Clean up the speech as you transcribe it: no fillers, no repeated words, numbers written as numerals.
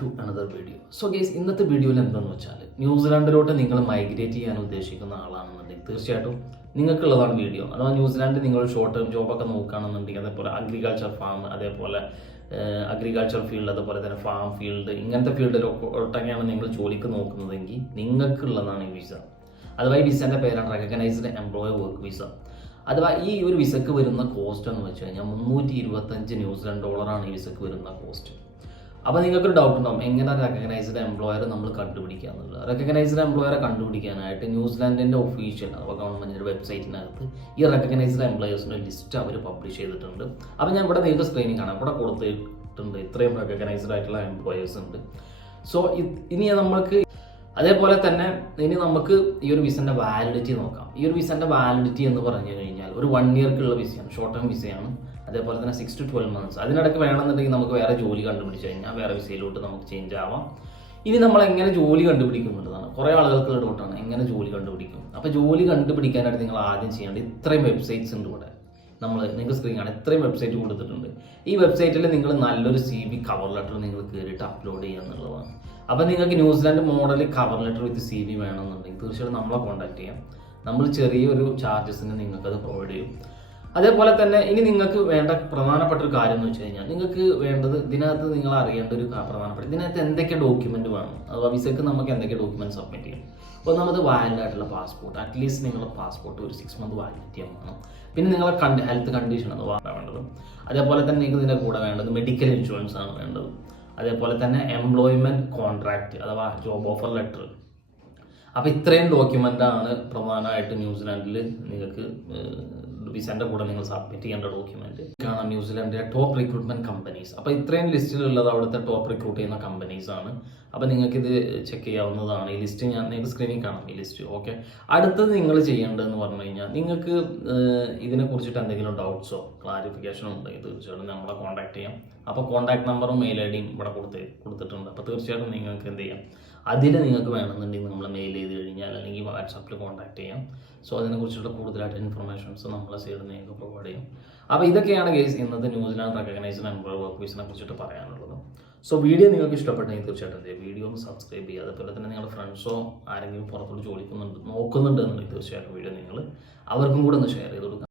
To another video. So guys, ഇന്നത്തെ വീഡിയോയിൽ എന്താണെന്ന് വെച്ചാൽ ന്യൂസിലാൻഡിലോട്ട് നിങ്ങൾ മൈഗ്രേറ്റ് ചെയ്യാൻ ഉദ്ദേശിക്കുന്ന ആളാണെന്നുണ്ടെങ്കിൽ തീർച്ചയായിട്ടും നിങ്ങൾക്കുള്ളതാണ് വീഡിയോ. അഥവാ ന്യൂസിലാൻഡിൽ നിങ്ങൾ ഷോർട്ട് ടേം ജോബൊക്കെ നോക്കുകയാണെന്നുണ്ടെങ്കിൽ, അതേപോലെ അഗ്രികൾച്ചർ ഫാം, അതേപോലെ അഗ്രികൾച്ചർ ഫീൽഡ്, അതുപോലെ തന്നെ ഫാം ഫീൽഡ്, ഇങ്ങനത്തെ ഫീൽഡിലൊക്കെയാണ് നിങ്ങൾ ജോലിക്ക് നോക്കുന്നതെങ്കിൽ നിങ്ങൾക്കുള്ളതാണ് ഈ വിസ. അഥവാ ഈ വിസേൻ്റെ പേരാണ് റെക്കഗ്നൈസ്ഡ് എംപ്ലോയർ വർക്ക് വിസ. അഥവാ ഈ ഒരു വിസക്ക് വരുന്ന കോസ്റ്റ് എന്ന് വെച്ച് കഴിഞ്ഞാൽ $325 ഈ വിസക്ക് വരുന്ന കോസ്റ്റ്. അപ്പോൾ നിങ്ങൾക്കൊരു ഡൗട്ട് ഉണ്ടാവും, എങ്ങനെ റെക്കഗ്നൈസ്ഡ് എംപ്ലോയർ നമ്മൾ കണ്ടുപിടിക്കുക എന്നുള്ളത്. റെക്കഗ്നൈസ്ഡ് എംപ്ലോയറെ കണ്ടുപിടിക്കാനായിട്ട് ന്യൂസിലാൻഡിൻ്റെ ഒഫീഷ്യൽ അഥവാ ഗവൺമെൻറ്റിൻ്റെ വെബ്സൈറ്റിനകത്ത് ഈ റെക്കഗ്നൈസ്ഡ് എംപ്ലോയേഴ്സിൻ്റെ ലിസ്റ്റ് അവർ പബ്ലിഷ് ചെയ്തിട്ടുണ്ട്. അപ്പോൾ ഞാൻ ഇവിടെ നിങ്ങൾക്ക് സ്ക്രീനിൽ കാണാം, ഇവിടെ കൊടുത്തിട്ടുണ്ട് ഇത്രയും റെക്കഗ്നൈസ്ഡ് ആയിട്ടുള്ള എംപ്ലോയേഴ്സ് ഉണ്ട്. സോ ഇനി നമുക്ക് അതേപോലെ തന്നെ ഇനി നമുക്ക് ഈ ഒരു വിസൻ്റെ വാലിഡിറ്റി നോക്കാം. ഈ ഒരു വിസൻ്റെ വാലിഡിറ്റി എന്ന് പറഞ്ഞു കഴിഞ്ഞാൽ ഒരു 1 ഇയർക്കുള്ള വിസയാണ്, ഷോർട്ട് ടേം വിസയാണ്. അതേപോലെ തന്നെ 6 to 12 months. അതിനിടയ്ക്ക് വേണമെന്നുണ്ടെങ്കിൽ നമുക്ക് വേറെ ജോലി കണ്ടുപിടിച്ച് കഴിഞ്ഞാൽ വേറെ വിസയിലോട്ട് നമുക്ക് ചേഞ്ച് ആവാം. ഇനി നമ്മൾ എങ്ങനെ ജോലി കണ്ടുപിടിക്കുന്നുള്ളതാണ് കുറേ ആളുകൾക്കുള്ള ഡൗട്ടാണ്, എങ്ങനെ ജോലി കണ്ടുപിടിക്കും. അപ്പോൾ ജോലി കണ്ടുപിടിക്കാനായിട്ട് നിങ്ങൾ ആദ്യം ചെയ്യേണ്ടത് ഇത്രയും വെബ്സൈറ്റ്സ് ഉണ്ട് ഇവിടെ. നിങ്ങൾക്ക് സ്ക്രീൻ കാണാൻ ഇത്രയും വെബ്സൈറ്റ് കൊടുത്തിട്ടുണ്ട്. ഈ വെബ്സൈറ്റിൽ നിങ്ങൾ നല്ലൊരു CV കവർ ലെറ്റർ നിങ്ങൾ കയറിയിട്ട് അപ്ലോഡ് ചെയ്യുക എന്നുള്ളതാണ്. അപ്പോൾ നിങ്ങൾക്ക് ന്യൂസിലാൻഡ് മോഡൽ കവർ ലെറ്റർ വിത്ത് CV വേണമെന്നുണ്ടെങ്കിൽ തീർച്ചയായിട്ടും നമ്മളെ കോൺടാക്ട് ചെയ്യാം. നമ്മൾ ചെറിയൊരു ചാർജസിന് നിങ്ങൾക്കത് പ്രൊവൈഡ് ചെയ്യും. അതേപോലെ തന്നെ ഇനി നിങ്ങൾക്ക് വേണ്ട പ്രധാനപ്പെട്ട ഒരു കാര്യം എന്ന് വെച്ച് കഴിഞ്ഞാൽ, നിങ്ങൾക്ക് വേണ്ടത് ഇതിനകത്ത് നിങ്ങൾ അറിയേണ്ട ഒരു പ്രധാനപ്പെട്ട ഇതിനകത്ത് എന്തൊക്കെ ഡോക്യുമെൻറ്റ് വേണം, അഥവാ വിസയ്ക്ക് നമുക്ക് എന്തൊക്കെ ഡോക്യുമെൻറ്റ് സബ്മിറ്റ് ചെയ്യും. അപ്പോൾ നമ്മൾ വാലിഡ് ആയിട്ടുള്ള പാസ്പോർട്ട്, അറ്റ്ലീസ്റ്റ് നിങ്ങളുടെ പാസ്പോർട്ട് ഒരു 6 month വാലിഡിറ്റി വേണം. പിന്നെ നിങ്ങളെ ഹെൽത്ത് കണ്ടീഷൻ അഥവാ വേണ്ടത്. അതേപോലെ തന്നെ നിങ്ങൾക്ക് ഇതിൻ്റെ കൂടെ വേണ്ടത് മെഡിക്കൽ ഇൻഷുറൻസ് ആണ് വേണ്ടത്. അതേപോലെ തന്നെ എംപ്ലോയ്മെൻറ്റ് കോൺട്രാക്റ്റ് അഥവാ ജോബ് ഓഫർ ലെറ്റർ. അപ്പോൾ ഇത്രയും ഡോക്യുമെൻ്റാണ് പ്രധാനമായിട്ട് ന്യൂസിലാൻഡിൽ നിങ്ങൾക്ക് വിസൻ്റെ കൂടെ നിങ്ങൾ സബ്മിറ്റ് ചെയ്യേണ്ട ഡോക്യുമെൻറ്റ്. കാണാം ന്യൂസിലാൻഡിലെ ടോപ്പ് റിക്രൂട്ട്മെൻറ്റ് കമ്പനീസ്. അപ്പോൾ ഇത്രയും ലിസ്റ്റിലുള്ളത് അവിടുത്തെ ടോപ്പ് റിക്രൂട്ട് ചെയ്യുന്ന കമ്പനീസാണ്. അപ്പോൾ നിങ്ങൾക്കിത് ചെക്ക് ചെയ്യാവുന്നതാണ്. ഈ ലിസ്റ്റ് നിങ്ങൾക്ക് സ്ക്രീനിൽ കാണാം ഈ ലിസ്റ്റ്. ഓക്കെ, അടുത്തത് നിങ്ങൾ ചെയ്യേണ്ടതെന്ന് പറഞ്ഞു കഴിഞ്ഞാൽ, നിങ്ങൾക്ക് ഇതിനെക്കുറിച്ചിട്ട് എന്തെങ്കിലും ഡൗട്ട്സോ ക്ലാരിഫിക്കേഷനോ ഉണ്ടെങ്കിൽ തീർച്ചയായിട്ടും നമ്മളെ കോൺടാക്ട് ചെയ്യാം. അപ്പോൾ കോൺടാക്ട് നമ്പറും മെയിൽ IDയും ഇവിടെ കൊടുത്തിട്ടുണ്ട്. അപ്പോൾ തീർച്ചയായിട്ടും നിങ്ങൾക്ക് എന്ത് ചെയ്യാം, അതിൽ നിങ്ങൾക്ക് വേണമെന്നുണ്ടെങ്കിൽ നമ്മൾ മെയിൽ ചെയ്ത് കഴിഞ്ഞാൽ അല്ലെങ്കിൽ വാട്സാപ്പിൽ കോൺടാക്ട് ചെയ്യാം. സോ അതിനെക്കുറിച്ചുള്ള കൂടുതലായിട്ട് ഇൻഫർമേഷൻസ് നമ്മളെ സൈഡിൽ നിന്ന് നിങ്ങൾക്ക് പ്രൊവൈഡ് ചെയ്യും. അപ്പോൾ ഇതൊക്കെയാണ് ഗൈസ് ഇന്നത്തെ ന്യൂസിലാൻഡ് റെക്കഗ്നൈസ്ഡ് എംപ്ലോയർ വർക്ക് വിസിനെ കുറിച്ചിട്ട് പറയാനുള്ളത്. സോ വീഡിയോ നിങ്ങൾക്ക് ഇഷ്ടപ്പെട്ടെങ്കിൽ തീർച്ചയായിട്ടും വീഡിയോ ഒന്ന് സബ്സ്ക്രൈബ് ചെയ്യുക. അതുപോലെ തന്നെ നിങ്ങളുടെ ഫ്രണ്ട്സോ ആരെങ്കിലും പുറത്തോട്ട് നോക്കുന്നുണ്ട് എന്നുണ്ടെങ്കിൽ തീർച്ചയായിട്ടും വീഡിയോ നിങ്ങൾ അവർക്കും കൂടെ ഒന്ന് ഷെയർ ചെയ്ത് കൊടുക്കുക.